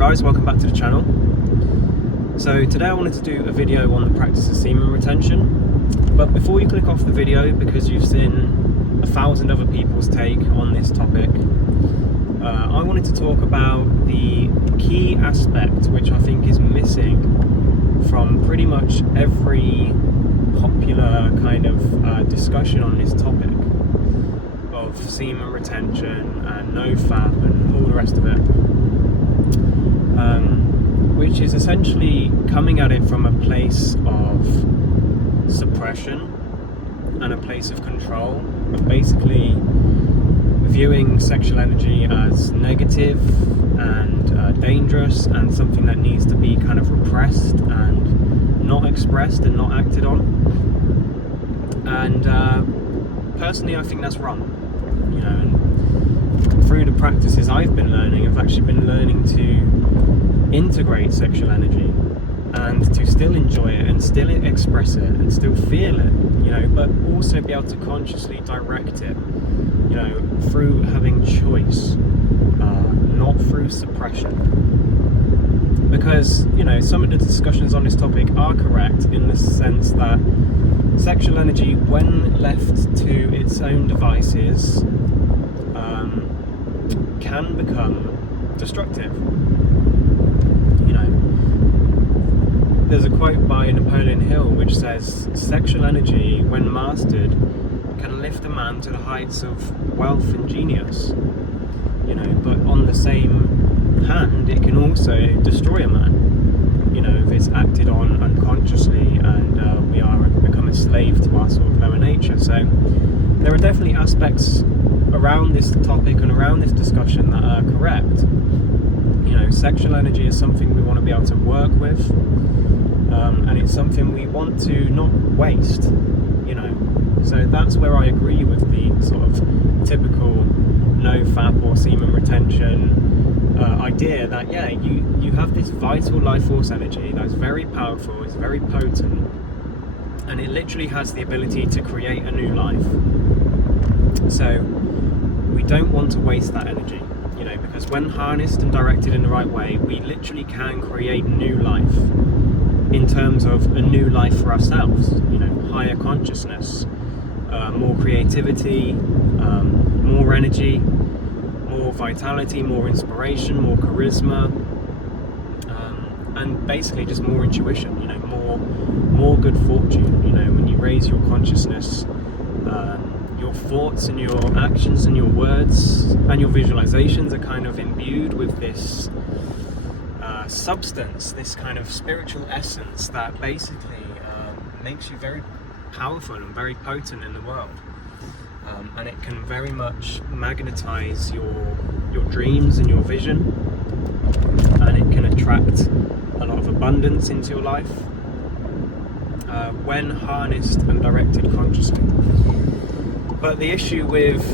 on guys, welcome back to the channel. So today I wanted to do a video on the practice of semen retention, but before you click off the video, because you've seen 1,000 other people's take on this topic, I wanted to talk about the key aspect which I think is missing from pretty much every popular kind of discussion on this topic of semen retention and no-fap and all the rest of it, which is essentially coming at it from a place of suppression and a place of control, of basically viewing sexual energy as negative and dangerous and something that needs to be kind of repressed and not expressed and not acted on. And personally I think that's wrong, you know, and through the practices I've been learning, I've actually been learning to integrate sexual energy and to still enjoy it and still express it and still feel it, you know, but also be able to consciously direct it, you know, through having choice, not through suppression. Because, you know, some of the discussions on this topic are correct in the sense that sexual energy, when left to its own devices, can become destructive. You know, there's a quote by Napoleon Hill which says, "Sexual energy, when mastered, can lift a man to the heights of wealth and genius." You know, but on the same hand, it can also destroy a man, you know, if it's acted on unconsciously and we are become a slave to our sort of lower nature. So there are definitely aspects around this topic and around this discussion that are correct. You know, sexual energy is something we want to be able to work with, and it's something we want to not waste, you know. So that's where I agree with the sort of typical no-fap or semen retention idea that, yeah, you have this vital life force energy that's very powerful, it's very potent, and it literally has the ability to create a new life. So we don't want to waste that energy, you know, because when harnessed and directed in the right way, we literally can create new life in terms of a new life for ourselves, you know, higher consciousness, more creativity, more energy, more vitality, more inspiration, more charisma, and basically just more intuition, you know, more good fortune. You know, when you raise your consciousness, your thoughts and your actions and your words and your visualizations are kind of imbued with this substance, this kind of spiritual essence that basically makes you very powerful and very potent in the world. And it can very much magnetize your dreams and your vision, and it can attract a lot of abundance into your life when harnessed and directed consciously. But the issue with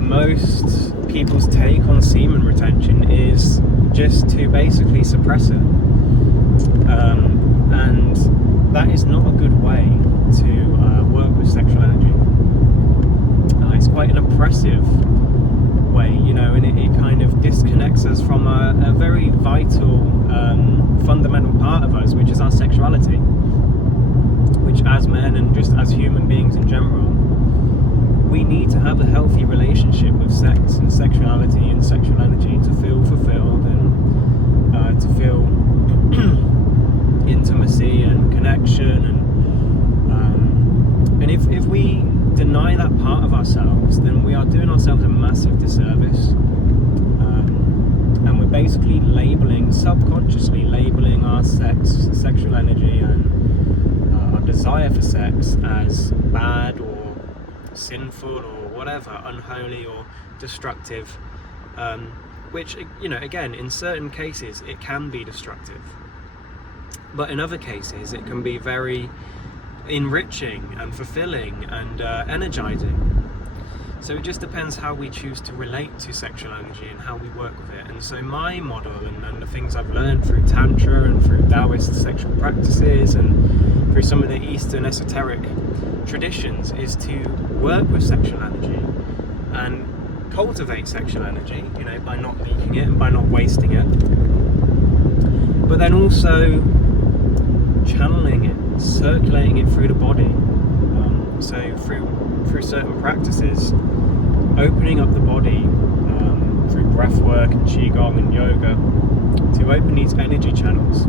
most people's take on semen retention is just to basically suppress it, and that is not a good way to work with sexual energy. It's quite an oppressive way, you know, and it kind of disconnects us from a very vital, fundamental part of us, which is our sexuality, which as men and just as human beings in general, we need to have a healthy relationship with sex and sexuality and sexual energy to feel fulfilled and to feel intimacy and connection, and if we deny that part of ourselves, then we are doing ourselves a massive disservice, and we're basically subconsciously labeling our sexual energy and our desire for sex as bad or sinful or whatever, unholy or destructive, which, you know, again, in certain cases it can be destructive, but in other cases it can be very enriching and fulfilling and energizing. So it just depends how we choose to relate to sexual energy and how we work with it. And so my model and the things I've learned through Tantra and through Taoist sexual practices and through some of the Eastern esoteric traditions is to work with sexual energy and cultivate sexual energy, you know, by not leaking it and by not wasting it, but then also channeling it, circulating it through the body. So through certain practices, opening up the body through breath work and qigong and yoga to open these energy channels,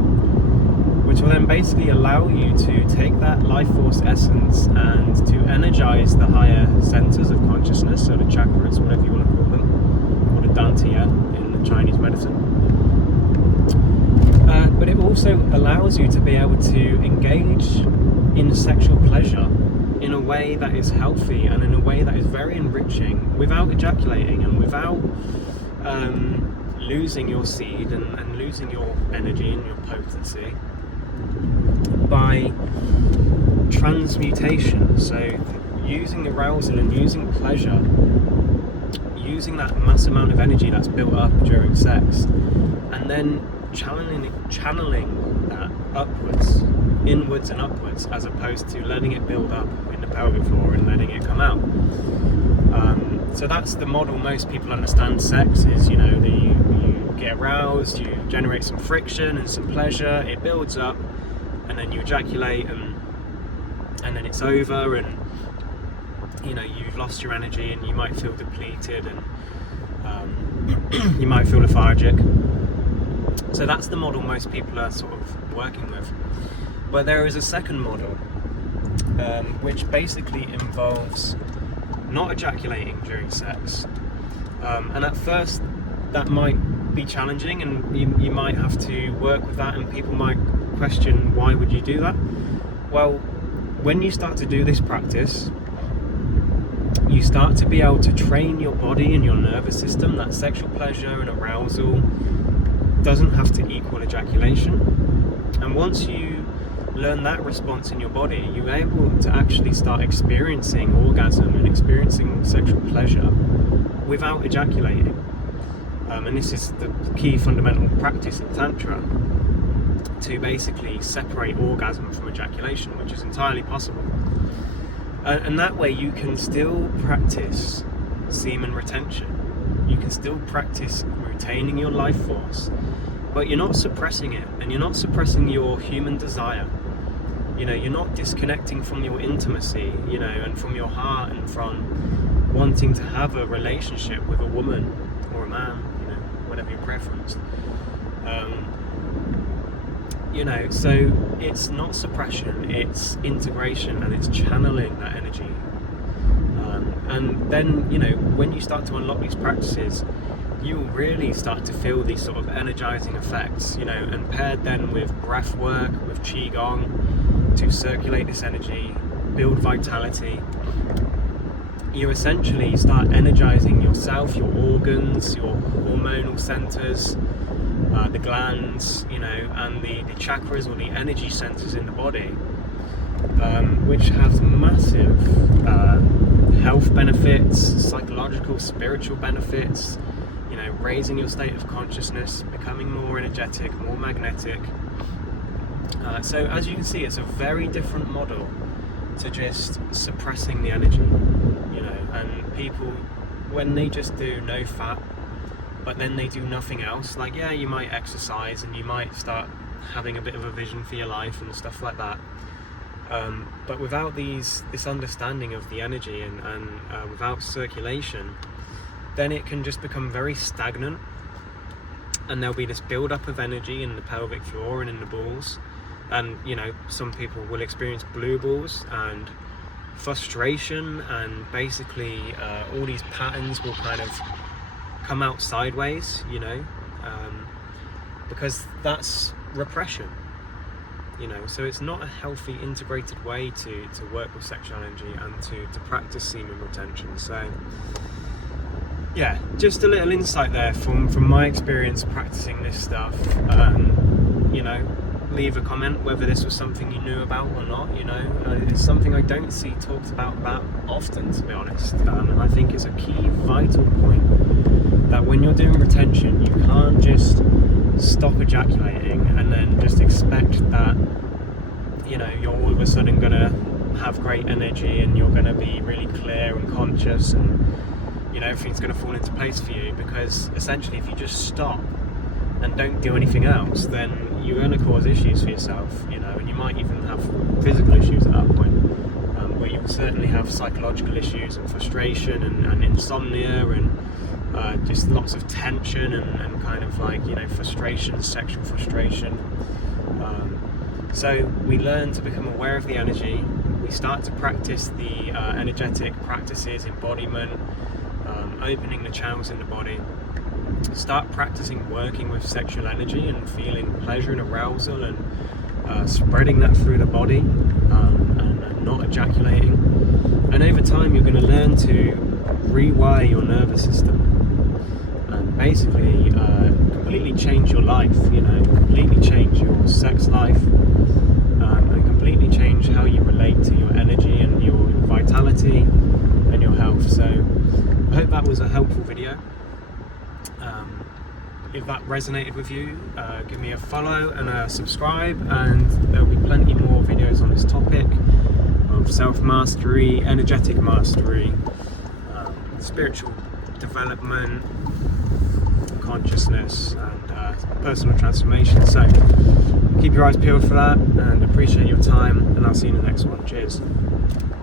which will then basically allow you to take that life force essence and to energize the higher centers of consciousness, so the chakras, whatever you want to call them, or the dantian in the Chinese medicine. But it also allows you to be able to engage in sexual pleasure in a way that is healthy and in a way that is very enriching, without ejaculating and without losing your seed and losing your energy and your potency, by transmutation. So using arousal and using pleasure, using that mass amount of energy that's built up during sex, and then channeling that upwards, inwards and upwards, as opposed to letting it build up in the pelvic floor and letting it come out. So that's the model most people understand sex is, you get aroused, you generate some friction and some pleasure, it builds up, and then you ejaculate, and then it's over, and you've lost your energy and you might feel depleted, and you might feel lethargic. So that's the model most people are sort of working with. But there is a second model, which basically involves not ejaculating during sex. And at first that might be challenging, and you might have to work with that, and people might question, why would you do that? Well, when you start to do this practice, you start to be able to train your body and your nervous system that sexual pleasure and arousal doesn't have to equal ejaculation. And once you learn that response in your body, you're able to actually start experiencing orgasm and experiencing sexual pleasure without ejaculating. And this is the key fundamental practice in Tantra, to basically separate orgasm from ejaculation, which is entirely possible. And that way you can still practice semen retention. You can still practice retaining your life force, but you're not suppressing it, and you're not suppressing your human desire. You're not disconnecting from your intimacy, and from your heart, and from wanting to have a relationship with a woman or a man, whatever your preference. So it's not suppression, it's integration, and it's channeling that energy. And then, when you start to unlock these practices, you will really start to feel these sort of energizing effects, and paired then with breath work, with qigong, to circulate this energy, build vitality. You essentially start energizing yourself, your organs, your hormonal centers, the glands, and the chakras, or the energy centers in the body, which has massive health benefits, psychological, spiritual benefits, raising your state of consciousness, becoming more energetic, more magnetic. So as you can see, it's a very different model to just suppressing the energy, and people, when they just do no fat, but then they do nothing else, like, yeah, you might exercise and you might start having a bit of a vision for your life and stuff like that, but without this understanding of the energy and without circulation, then it can just become very stagnant, and there'll be this build-up of energy in the pelvic floor and in the balls, and some people will experience blue balls and frustration, and basically all these patterns will kind of come out sideways, because that's repression, so it's not a healthy, integrated way to work with sexual energy and to practice semen retention. So yeah, just a little insight there from my experience practicing this stuff. Leave a comment whether this was something you knew about or not. It's something I don't see talked about that often, to be honest, and I think it's a key vital point, that when you're doing retention, you can't just stop ejaculating and then just expect that you're all of a sudden gonna have great energy and you're gonna be really clear and conscious, and everything's gonna fall into place for you. Because essentially, if you just stop and don't do anything else, then you're going to cause issues for yourself, you know, and you might even have physical issues at that point, where you'll certainly have psychological issues and frustration and insomnia and just lots of tension and kind of like, you know, frustration, sexual frustration. So we learn to become aware of the energy. We start to practice the energetic practices, embodiment, opening the channels in the body. Start practicing working with sexual energy and feeling pleasure and arousal and spreading that through the body, and not ejaculating. And over time you're going to learn to rewire your nervous system and basically completely change your life, you know, completely change your sex life, and completely change how you relate to your energy and your vitality and your health. So I hope that was a helpful video. If that resonated with you, give me a follow and a subscribe, and there'll be plenty more videos on this topic of self-mastery, energetic mastery, spiritual development, consciousness, and personal transformation. So keep your eyes peeled for that, and appreciate your time, and I'll see you in the next one. Cheers.